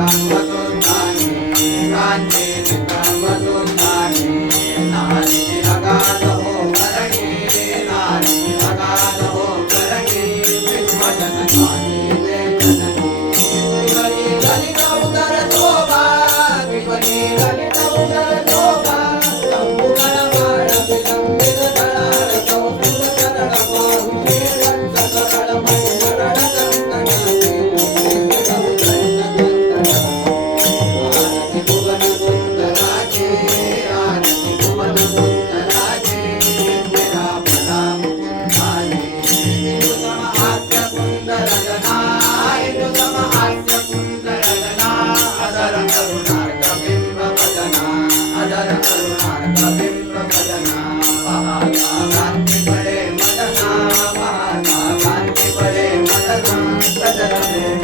I'm um... Come on.